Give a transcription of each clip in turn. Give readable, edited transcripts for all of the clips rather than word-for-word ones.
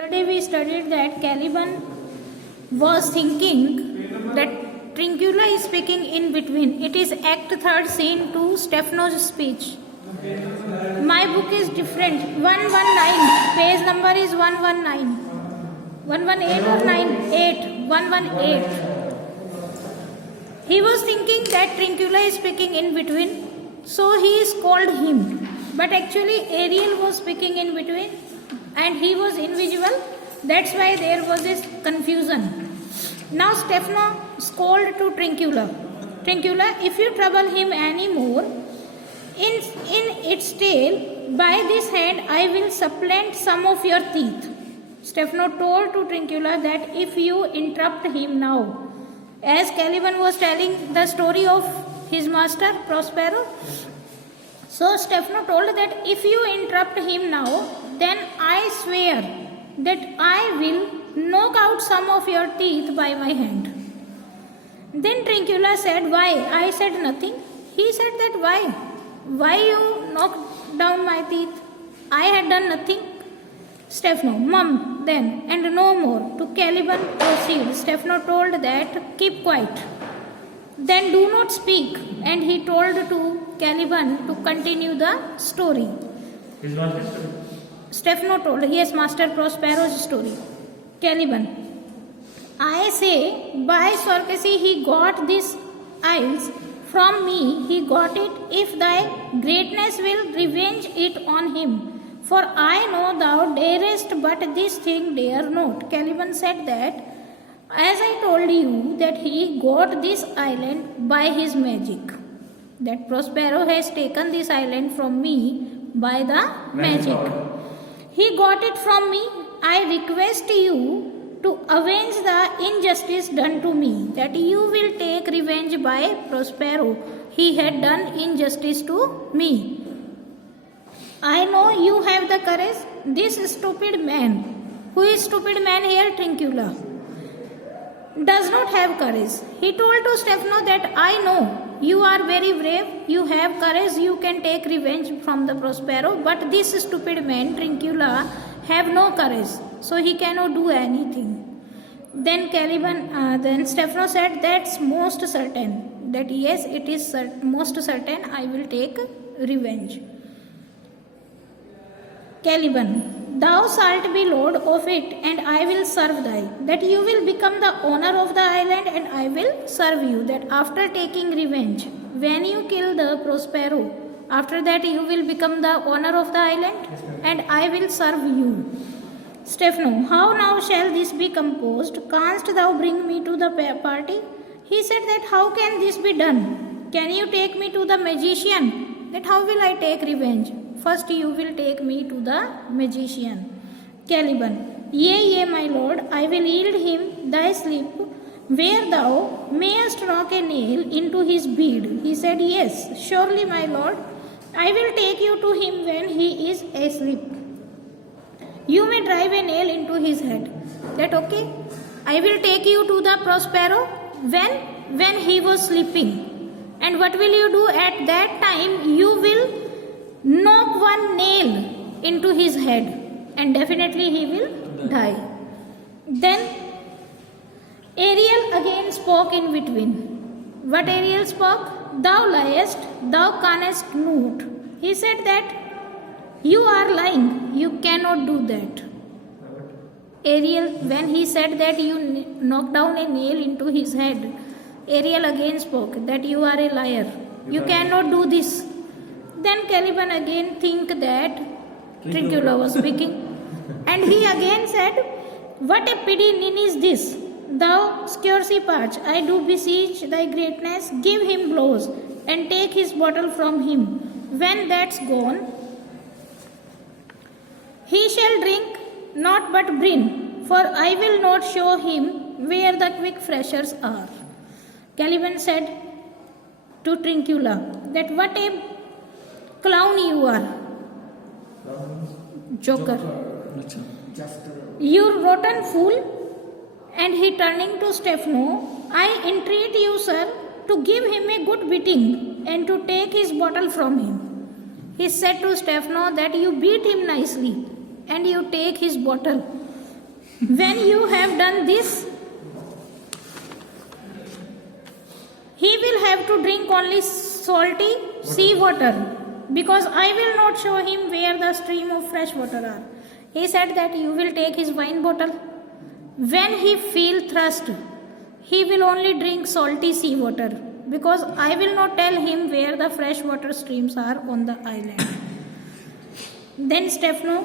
Yesterday we studied that Caliban was thinking that Trincula is speaking in between. It is Act 3rd, Scene 2, Stephanos' speech. My book is different. 119. Page number is 119. 118 or 98? 118. He was thinking that Trincula is speaking in between. So he is called him. But actually Ariel was speaking in between. And he was invisible. That's why there was this confusion. Now Stephanos called to Trincula. Trincula, if you trouble him any more, in its tail, by this hand I will supplant some of your teeth. Stephanos told to Trincula that if you interrupt him now, as Caliban was telling the story of his master Prospero, so Stephanos told that if you interrupt him now, then I swear that I will knock out some of your teeth by my hand. Then Trincula said, why? I said nothing. He said that why? Why you knocked down my teeth? I had done nothing. Stephanos, mum, then, and no more. To Caliban proceed. Stephanos told that, keep quiet. Then do not speak. And he told to Caliban to continue the story. His master's story. Stephanos told, yes, Master Prospero's story. Caliban, I say, by sorcery he got these isles. From me he got it, if thy greatness will revenge it on him. For I know thou darest, but this thing dare not. Caliban said that, as I told you, that he got this island by his magic. That Prospero has taken this island from me by the magic. He got it from me. I request you to avenge the injustice done to me, that you will take revenge by Prospero. He had done injustice to me. I know you have the courage. This stupid man, who is stupid man here? Trincula, does not have courage. He told to Stephanos that I know you are very brave, you have courage, you can take revenge from the Prospero, but this stupid man, Trincula, have no courage, so he cannot do anything. Then then Stephanos said, that's most certain, that yes, it is most certain I will take revenge. Caliban, thou shalt be lord of it, and I will serve thy. That you will become the owner of the island, and I will serve you. That after taking revenge, when you kill the Prospero, after that you will become the owner of the island, and I will serve you. Stephanos, how now shall this be composed? Canst thou bring me to the party? He said that, how can this be done? Can you take me to the magician? That how will I take revenge? First you will take me to the magician. Caliban, yea, my lord, I will yield him thy slip, where thou mayest knock a nail into his beard. He said, yes, surely, my lord, I will take you to him when he is asleep. You may drive a nail into his head. That okay? I will take you to the Prospero when he was sleeping. And what will you do at that time? You will knock one nail into his head, and definitely he will die. Then Ariel again spoke in between. What Ariel spoke? Thou liest, thou canst not. He said that you are lying, you cannot do that. Ariel, when he said that you knock down a nail into his head, Ariel again spoke that you are a liar, you cannot do this. Then Caliban again think that Trincula was speaking, and he again said, what a pity nin is this? Thou scarcely parch, I do beseech thy greatness, give him blows, and take his bottle from him. When that's gone, he shall drink not but brin, for I will not show him where the quick freshers are. Caliban said to Trincula that what a clown you are, joker, you rotten fool. And he turning to Stephanos, I entreat you, sir, to give him a good beating and to take his bottle from him. He said to Stephanos that you beat him nicely and you take his bottle. When you have done this, he will have to drink only salty sea water, because I will not show him where the stream of fresh water are. He said that you will take his wine bottle. When he feel thirst, he will only drink salty sea water, because I will not tell him where the fresh water streams are on the island. Then Stephano,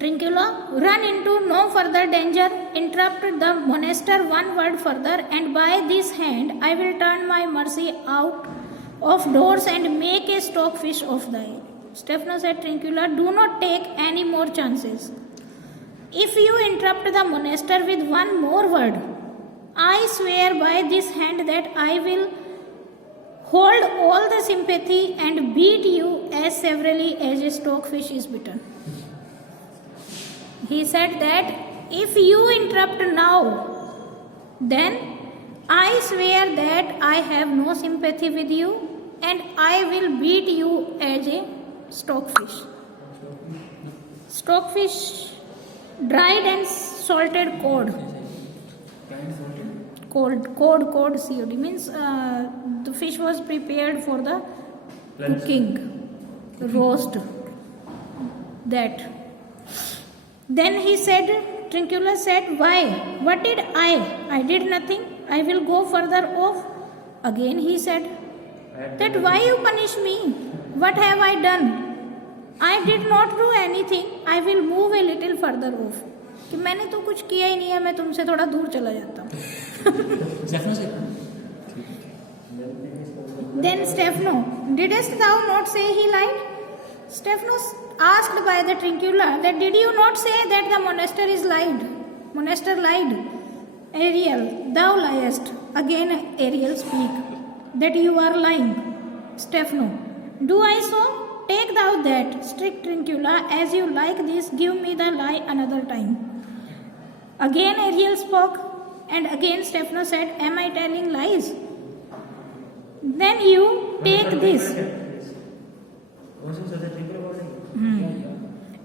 Trincula, run into no further danger, interrupt the monster one word further, and by this hand I will turn my mercy out of doors and make a stockfish of thee. Stephano said, Trincula, do not take any more chances. If you interrupt the monster with one more word, I swear by this hand that I will hold all the sympathy and beat you as severely as a stockfish is bitten. He said that if you interrupt now, then I swear that I have no sympathy with you and I will beat you as a stockfish. Stockfish, dried and salted cod. Cod COD means the fish was prepared for the cooking, roast. That. Then he said, Trincula said, why? What did I? I did nothing. I will go further off. Again he said, that why you punish me? What have I done? I did not do anything. I will move a little further off. कि मैंने तो कुछ किया ही नहीं है, मैं तुमसे थोड़ा दूर चला जाता हूँ. Then Stephano, didst thou not say he lied? Stephano asked by the Trincula that did you not say that the monster lied? Ariel, thou liest. Again Ariel speak that you are lying. Stephano, do I so? Take thou that, strict Trincula, as you like this, give me the lie another time. Again Ariel spoke, and again Stephano said, am I telling lies? Then you take this.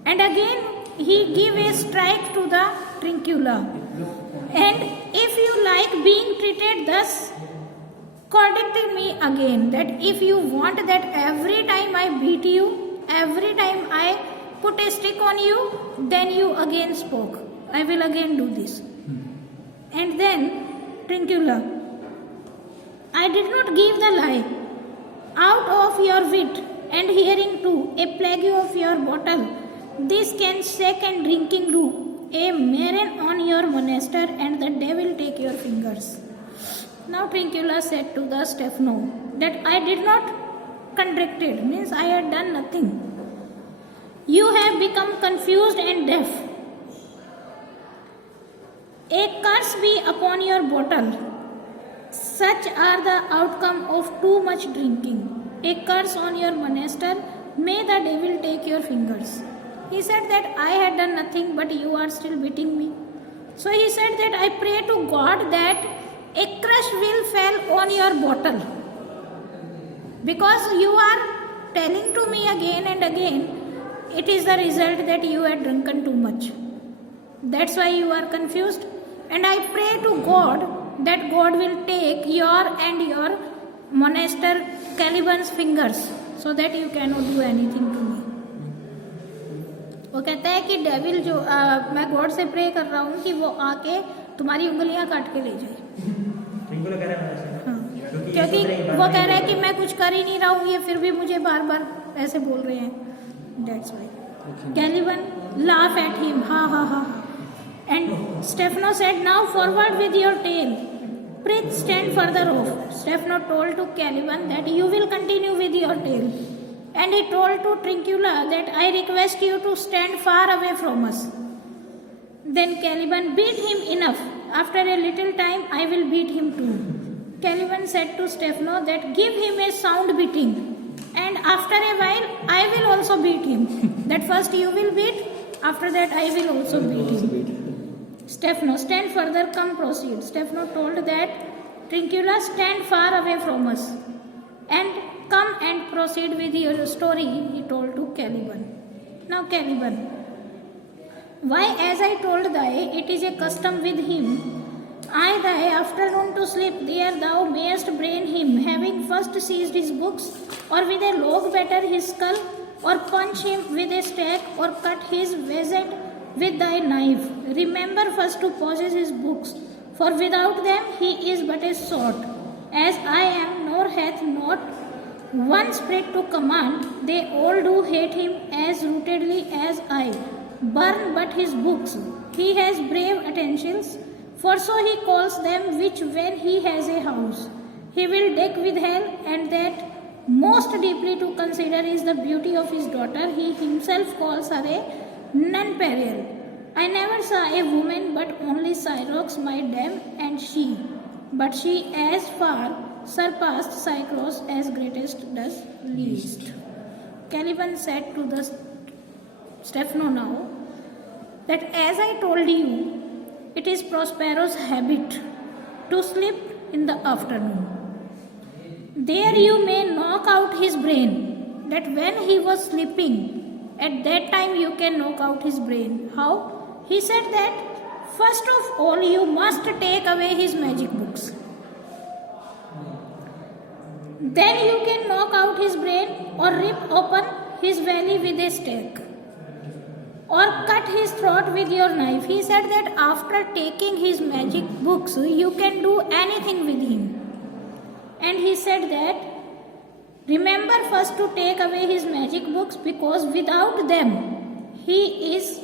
And again he give a strike to the Trincula. And if you like being treated thus, correct me again, that if you want that every time I beat you, every time I put a stick on you, then you again spoke. I will again do this. And then Trincula, I did not give the lie. Out of your wit and hearing too, a plague of your bottle, this can shake and drinking do, a marron on your monster and the devil take your fingers. Now Trincula said to the Stephano that I did not contracted, means I had done nothing. You have become confused and deaf. A curse be upon your bottle. Such are the outcome of too much drinking. A curse on your monster, may the devil take your fingers. He said that I had done nothing, but you are still beating me. So he said that I pray to God that a crush will fall on your bottle. Because you are telling to me again and again, it is the result that you had drunken too much. That's why you are confused. And I pray to God that God will take your and your monster Caliban's fingers so that you cannot do anything to me. वो कहता है कि devil जो मैं God से pray कर रहा हूँ कि वो आके तुम्हारी उंगलियां काट के ले जाए. क्योंकि वो कह रहा है कि मैं कुछ कर ही नहीं रहा हूँ, ये फिर भी मुझे बार बार ऐसे बोल रहे हैं. That's why. Caliban laugh at him. Ha ha ha. And Stephano said, now forward with your tail. Pray stand further off. Stephano told to Caliban that you will continue with your tail. And he told to Trincula that I request you to stand far away from us. Then Caliban beat him enough. After a little time, I will beat him too. Caliban said to Stephano that give him a sound beating. And after a while, I will also beat him. That first you will beat, after that I will also beat him. Stephano, stand further, come proceed. Stephano told that Trincula, stand far away from us. And come and proceed with your story, he told to Caliban. Now Caliban, Why, as I told thy, it is a custom with him, I thy afternoon to sleep, there thou mayest brain him, having first seized his books, or with a log batter his skull, or punch him with a stake, or cut his vezet with thy knife. Remember first to possess his books, for without them he is but a sot, as I am, nor hath not one spirit to command. They all do hate him as rootedly as I. Burn but his books. He has brave utensils, for so he calls them, which when he has a house, he will deck with hell, and that most deeply to consider is the beauty of his daughter. He himself calls her a nonpareil. I never saw a woman, but only Cyrox my dam, and she, but she as far surpassed Cycros as greatest does least. Caliban said to the Stephano now, that as I told you, it is Prospero's habit to sleep in the afternoon. There you may knock out his brain, that when he was sleeping, at that time you can knock out his brain. How? He said that first of all you must take away his magic books. Then you can knock out his brain, or rip open his belly with a stake, or cut his throat with your knife. He said that after taking his magic books, you can do anything with him. And he said that remember first to take away his magic books, because without them he is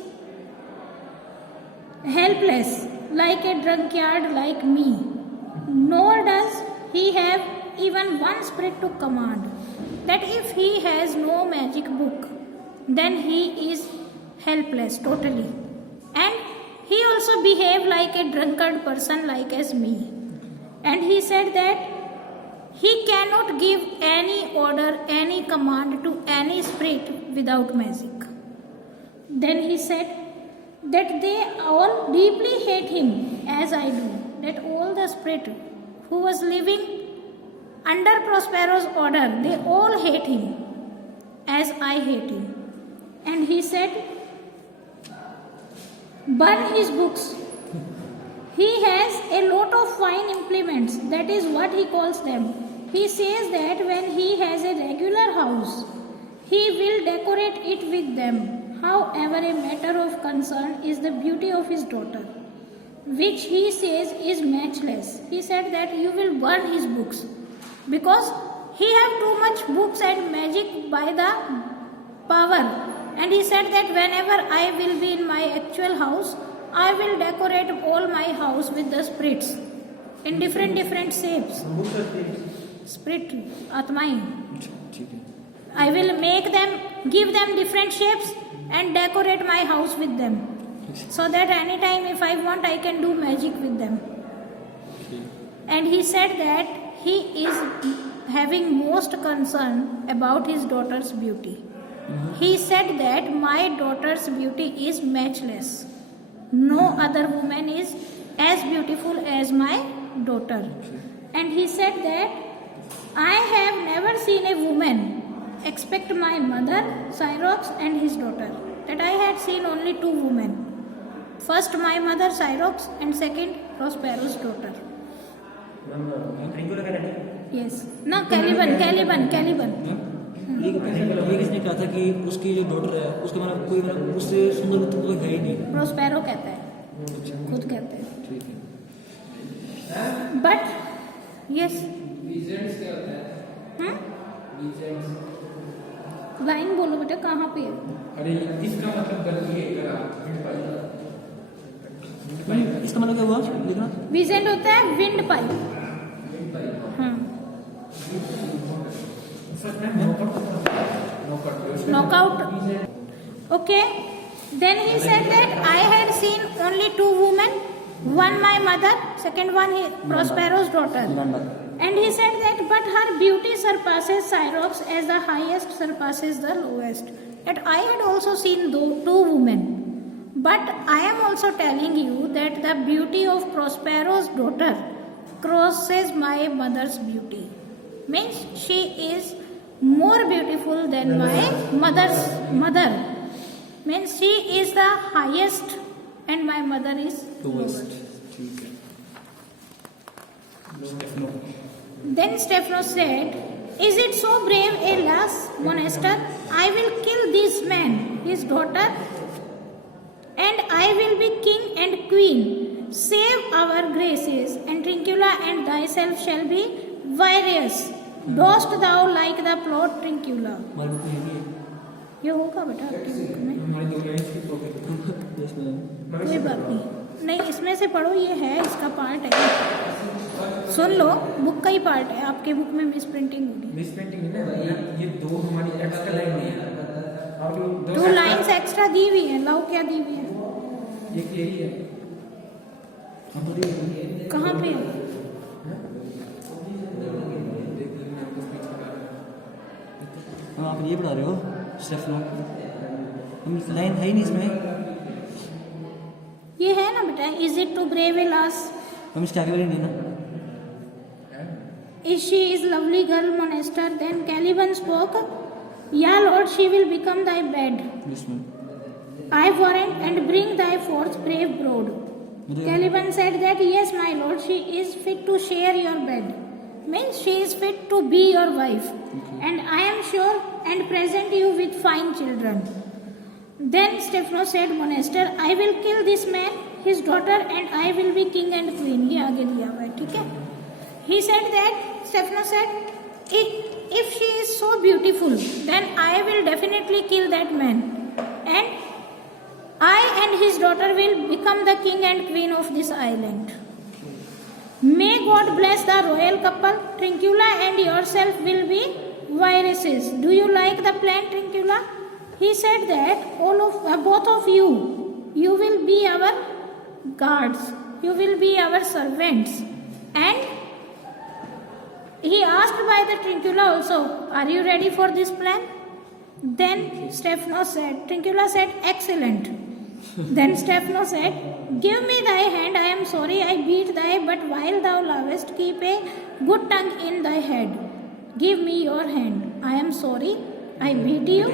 helpless, like a drunkard like me. Nor does he have even one spirit to command. That if he has no magic book, then he is helpless totally, and he also behaved like a drunkard person like as me. And he said that he cannot give any order, any command to any spirit without magic. Then he said that they all deeply hate him as I do, that all the spirit who was living under Prospero's order, they all hate him as I hate him. And he said, burn his books. He has a lot of fine implements, that is what he calls them. He says that when he has a regular house, he will decorate it with them. However, a matter of concern is the beauty of his daughter, which he says is matchless. He said that you will burn his books, because he have too much books and magic by the power. And he said that whenever I will be in my actual house, I will decorate all my house with the spirits in different shapes. Spirit, Atmai. I will make them, give them different shapes and decorate my house with them, so that anytime if I want, I can do magic with them. And he said that he is having most concern about his daughter's beauty. He said that my daughter's beauty is matchless. No other woman is as beautiful as my daughter. And he said that I have never seen a woman except my mother, Cyrox, and his daughter. That I had seen only two women. First my mother, Cyrox, and second Prospero's daughter. Yes. No, Caliban. ये किसने कहा था कि उसकी जो daughter है उसका मतलब कोई मतलब उससे सुंदर तो कोई है ही नहीं? प्रोस्पेरो कहता है, खुद कहते हैं. ठीक है. बट यस, लाइन बोलो बेटा, कहाँ पे है? अरे इसका मतलब गलती है, इसका मतलब क्या हुआ लिखना? विजेंट होता है विंड पाइप. हाँ, knockout. Okay. Then he said that I had seen only two women, one my mother, second one Prospero's daughter. And he said that but her beauty surpasses Cyrox as the highest surpasses the lowest. That I had also seen two women. But I am also telling you that the beauty of Prospero's daughter crosses my mother's beauty. Means she is more beautiful than my mother's mother. Means she is the highest and my mother is lowest. lowest. ठीक है. Then Stephanos said, "Is it so brave, alas, Monester? I will kill this man, his daughter, and I will be king and queen. Save our graces, and Trincula and thyself shall be virus. Dost thou like the plot, Trincula?" हमारे book में ये ये होगा बेटा आपकी book में, हमारी 2 line की प्रॉफिट भी है. कोई बात नहीं, इसमें से पढ़ो, ये है इसका पार्ट है, सुन लो, बुक का ही पार्ट है, आपके बुक में मिस प्रिंटिंग होगी. मिस प्रिंटिंग है ना, ये 2 हमारी एक्स्ट्रा लाइन नहीं है. आप लोग 2 लाइन्स एक्स्ट्रा दी हुई है. लाओ क्या दी हुई है, ये यही है. कहाँ पे है? हाँ, आप ये पढ़ा रहे हो स्टेफनो. हम लाइन है ही नहीं इसमें. ये है ना बेटा, is it too brave a lass, हम इसके आगे वाली नहीं ना. Is she is lovely girl monster. Then Caliban spoke, ay lord, she will become thy bed, इसमें I warrant, and bring thy forth brave brood. Caliban said that, "Yes, my lord, she is fit to share your bed." Means she is fit to be your wife. And I am sure and present you with fine children. Then Stephanos said, "Monester, I will kill this man, his daughter, and I will be king and queen." ये आगे दिया हुआ है, ठीक है. He said that, Stephanos said, if she is so beautiful, then I will definitely kill that man. And I and his daughter will become the king and queen of this island. May God bless the royal couple. Trincula and yourself will be viruses. Do you like the plan, Trincula? He said that both of you will be our guards. You will be our servants. And he asked by the Trincula also, "Are you ready for this plan?" Then Stephanos said, Trincula said, "Excellent." Then Stephanos said, "Give me thy hand, I am sorry I beat thy, but while thou lovest, keep a good tongue in thy head. Give me your hand. I am sorry I beat you,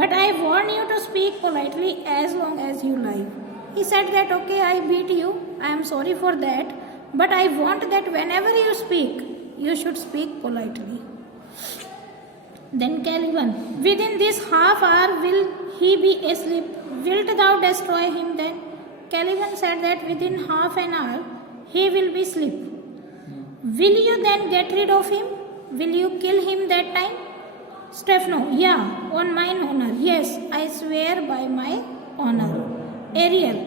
but I warn you to speak politely as long as you like." He said that, "Okay, I beat you, I am sorry for that, but I want that whenever you speak, you should speak politely." Then Caliban, "Within this half hour will he be asleep. Wilt thou destroy him then?" Caliban said that within half an hour he will be asleep. "Will you then get rid of him? Will you kill him that time?" Stephano, "Yeah, on mine honor. Yes, I swear by my honor." Ariel,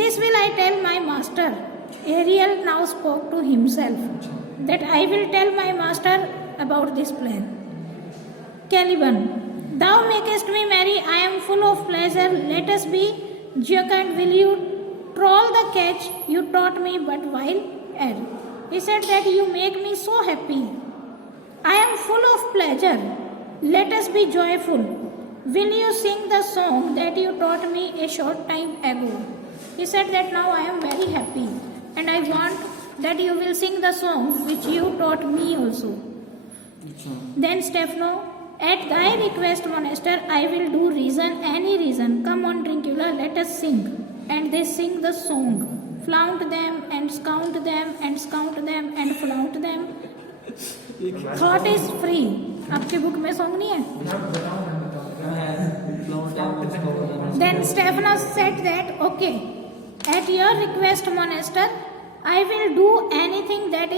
"This will I tell my master." Ariel now spoke to himself that I will tell my master about this plan. Caliban, "Thou makest me merry, I am full of pleasure, let us be jocund. Will you troll the catch you taught me but while ere?" He said that you make me so happy. I am full of pleasure, let us be joyful. Will you sing the song that you taught me a short time ago? He said that now I am very happy and I want that you will sing the song which you taught me also. Then Stephano, "At thy request, Monester, I will do reason, any reason. Come on, Trincula, let us sing." And they sing the song. Flaunt them and scout them and scout them and flaunt them. Thought is free. आपके book में song नहीं है? Then Stephanos said that, "Okay, at your request, Monester, I will do anything that is